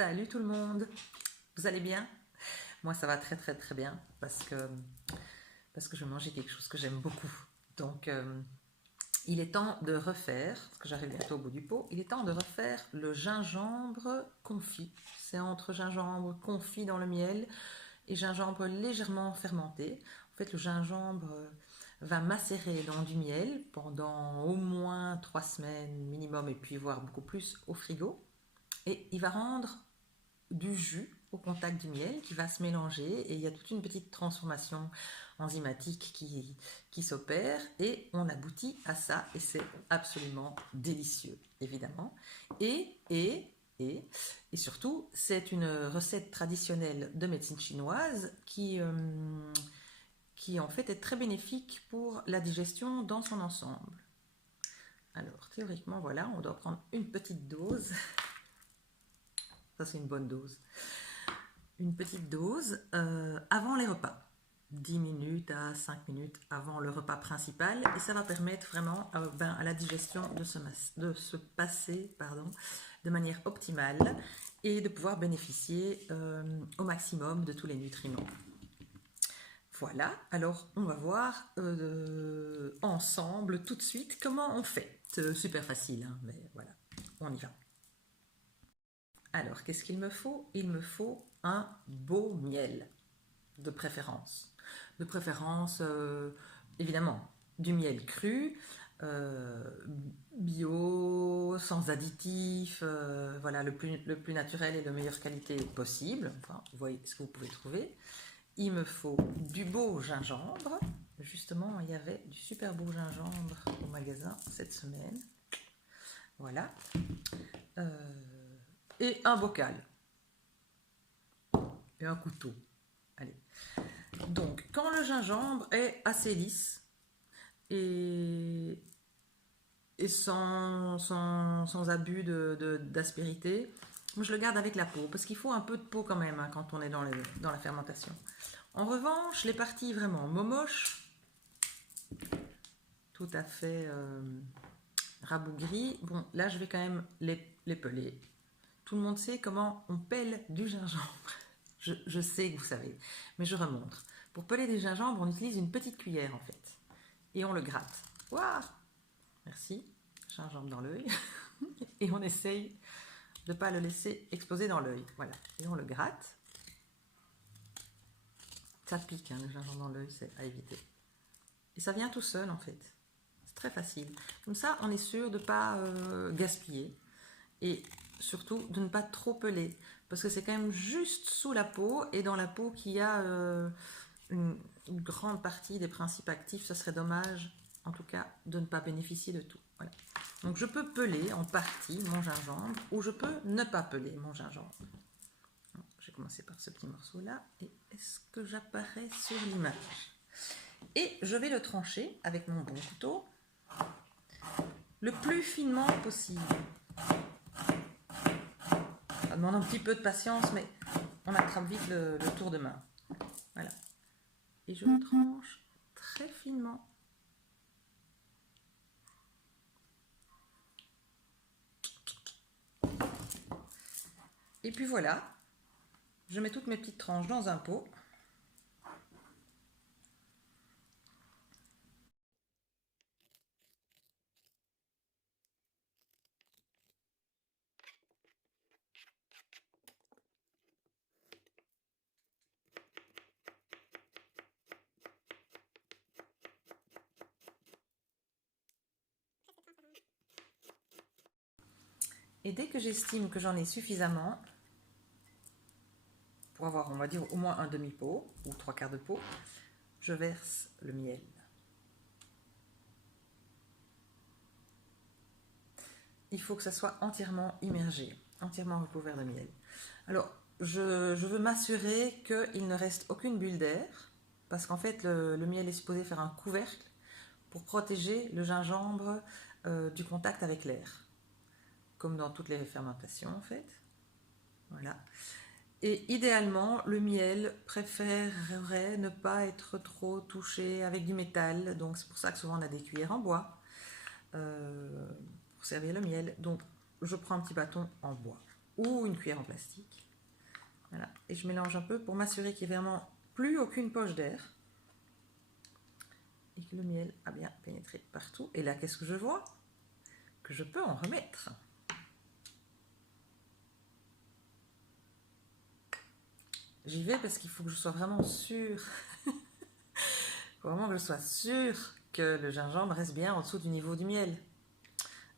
Salut tout le monde, vous allez bien? Moi ça va très bien parce que je mangeais quelque chose que j'aime beaucoup. Donc il est temps de refaire, parce que j'arrive bientôt au bout du pot, il est temps de refaire le gingembre confit. C'est entre gingembre confit dans le miel et gingembre légèrement fermenté. En fait le gingembre va macérer dans du miel pendant au moins 3 semaines minimum et puis voire beaucoup plus au frigo. Et il va rendre du jus au contact du miel qui va se mélanger et il y a toute une petite transformation enzymatique qui s'opère et on aboutit à ça et c'est absolument délicieux évidemment et, et surtout c'est une recette traditionnelle de médecine chinoise qui en fait est très bénéfique pour la digestion dans son ensemble. Alors théoriquement voilà, on doit prendre une petite dose. Ça c'est une bonne dose. Une petite dose avant les repas. 10 minutes à 5 minutes avant le repas principal et ça va permettre vraiment à la digestion de se passer de manière optimale et de pouvoir bénéficier au maximum de tous les nutriments. Voilà, alors on va voir ensemble tout de suite comment on fait. C'est super facile, hein, mais voilà, on y va. Alors, qu'est-ce qu'il me faut? Il me faut un beau miel, de préférence. De préférence, évidemment, du miel cru, bio, sans additifs, voilà, le plus naturel et de meilleure qualité possible. Enfin, vous voyez ce que vous pouvez trouver. Il me faut du beau gingembre. Justement, il y avait du super beau gingembre au magasin cette semaine. Voilà. Et un bocal. Et un couteau. Allez. Donc, quand le gingembre est assez lisse et sans abus d'aspérité, moi je le garde avec la peau, parce qu'il faut un peu de peau quand même hein, quand on est dans la fermentation. En revanche, les parties vraiment momoches, tout à fait rabougries, bon, là je vais quand même les peler. Tout le monde sait comment on pèle du gingembre. Je sais que vous savez, mais je remontre. Pour peler des gingembres, on utilise une petite cuillère en fait. Et on le gratte. Waouh! Merci. Gingembre dans l'œil. Et on essaye de ne pas le laisser exploser dans l'œil. Voilà. Et on le gratte. Ça pique, hein, le gingembre dans l'œil, c'est à éviter. Et ça vient tout seul en fait. C'est très facile. Comme ça, on est sûr de ne pas gaspiller. Et surtout de ne pas trop peler. Parce que c'est quand même juste sous la peau. Et dans la peau qu'il y a une grande partie des principes actifs. Ce serait dommage, en tout cas, de ne pas bénéficier de tout. Voilà. Donc je peux peler en partie mon gingembre. Ou je peux ne pas peler mon gingembre. Je vais commencer par ce petit morceau-là. Et est-ce que j'apparais sur l'image? Et je vais le trancher avec mon bon couteau le plus finement possible. Ça demande un petit peu de patience, mais on attrape vite le tour de main. Voilà. Et je le tranche très finement. Et puis voilà, je mets toutes mes petites tranches dans un pot. Et dès que j'estime que j'en ai suffisamment, pour avoir, on va dire, au moins un demi-pot ou 3/4 de pot, je verse le miel. Il faut que ça soit entièrement immergé, entièrement recouvert de miel. Alors, je veux m'assurer qu'il ne reste aucune bulle d'air, parce qu'en fait, le miel est supposé faire un couvercle pour protéger le gingembre du contact avec l'air, comme dans toutes les fermentations en fait. Voilà. Et idéalement, le miel préférerait ne pas être trop touché avec du métal, donc c'est pour ça que souvent on a des cuillères en bois pour servir le miel. Donc je prends un petit bâton en bois ou une cuillère en plastique. Voilà. Et je mélange un peu pour m'assurer qu'il n'y ait vraiment plus aucune poche d'air. Et que le miel a bien pénétré partout. Et là, qu'est-ce que je vois? Que je peux en remettre. J'y vais parce qu'il faut que je sois vraiment sûre. Il faut vraiment que je sois sûre que le gingembre reste bien en dessous du niveau du miel.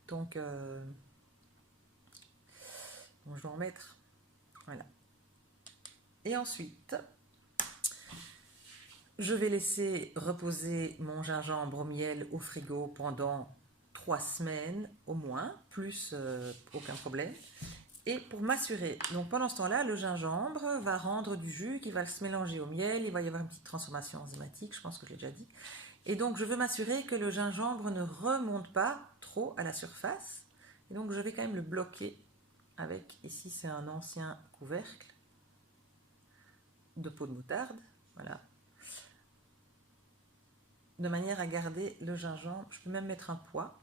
Donc, je dois en mettre. Voilà. Et ensuite, je vais laisser reposer mon gingembre au miel au frigo pendant 3 semaines au moins, plus aucun problème. Et pour m'assurer, donc pendant ce temps-là, le gingembre va rendre du jus qui va se mélanger au miel, il va y avoir une petite transformation enzymatique, je pense que je l'ai déjà dit. Et donc je veux m'assurer que le gingembre ne remonte pas trop à la surface. Et donc je vais quand même le bloquer avec, ici c'est un ancien couvercle de peau de moutarde, voilà. De manière à garder le gingembre, je peux même mettre un poids.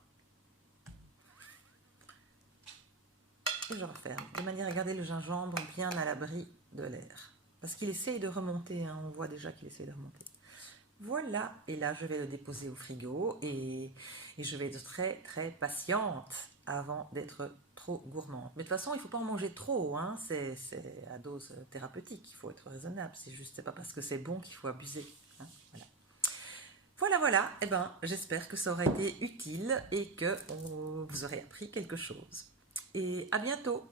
Et je referme, de manière à garder le gingembre bien à l'abri de l'air. Parce qu'il essaye de remonter, hein, on voit déjà qu'il essaye de remonter. Voilà, et là je vais le déposer au frigo et je vais être très très patiente avant d'être trop gourmande. Mais de toute façon, il ne faut pas en manger trop, hein, c'est à dose thérapeutique, il faut être raisonnable, c'est pas parce que c'est bon qu'il faut abuser. Hein, voilà. Voilà, eh ben, j'espère que ça aura été utile et que vous aurez appris quelque chose. Et à bientôt!